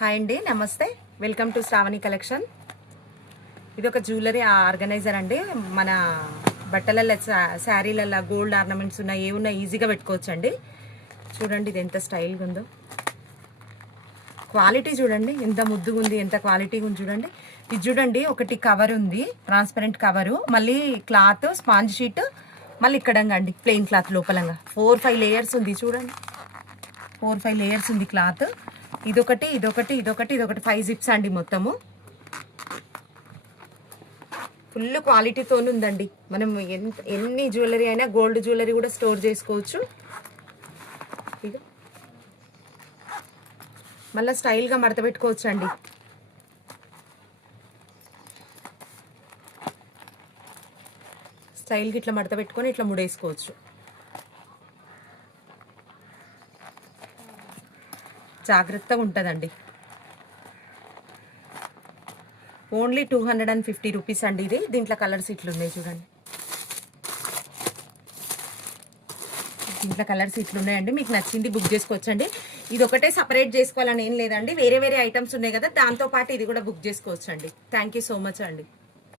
Hi అండి, నమస్తే. Welcome to Sravani collection. ఇది ఒక జ్యువెలరీ ఆర్గనైజర్ అండి. మన బట్టలలో శారీలలో గోల్డ్ ఆర్నమెంట్స్ ఉన్నాయి, ఏమున్నా ఈజీగా పెట్టుకోవచ్చు అండి. చూడండి ఇది ఎంత స్టైల్గా ఉందో, క్వాలిటీ చూడండి ఎంత ముద్దుగా ఉంది, ఎంత క్వాలిటీగా ఉంది చూడండి. ఇది చూడండి, ఒకటి కవర్ ఉంది, ట్రాన్స్పరెంట్ కవరు, మళ్ళీ క్లాత్ స్పాంజ్ షీట్, మళ్ళీ ఇక్కడంగా అండి ప్లెయిన్ క్లాత్ లోపలంగా 4-5 లేయర్స్ ఉంది చూడండి. 4-5 లేయర్స్ ఉంది క్లాత్. ఇదొకటి 5 జిప్స్ అండి. మొత్తము ఫుల్ క్వాలిటీతో ఉందండి. మనం ఎన్ని జ్యువెలరీ అయినా, గోల్డ్ జ్యువెలరీ కూడా స్టోర్ చేసుకోవచ్చు. ఇది మళ్ళీ స్టైల్గా మడత పెట్టుకోవచ్చు అండి. స్టైల్కి ఇట్లా మడత పెట్టుకొని ఇట్లా ముడేసుకోవచ్చు. జాగ్రత్తగా ఉంటుందండి. ఓన్లీ 250 రూపీస్ అండి ఇది. దీంట్లో కలర్స్ ఇట్లు ఉన్నాయి చూడండి. దీంట్లో కలర్స్ ఇట్లు ఉన్నాయండి. మీకు నచ్చింది బుక్ చేసుకోవచ్చండి. ఇది ఒకటే సపరేట్ చేసుకోవాలని ఏం లేదండి. వేరే వేరే ఐటమ్స్ ఉన్నాయి కదా, దాంతోపాటు ఇది కూడా బుక్ చేసుకోవచ్చండి. థ్యాంక్ యూ సో మచ్ అండి.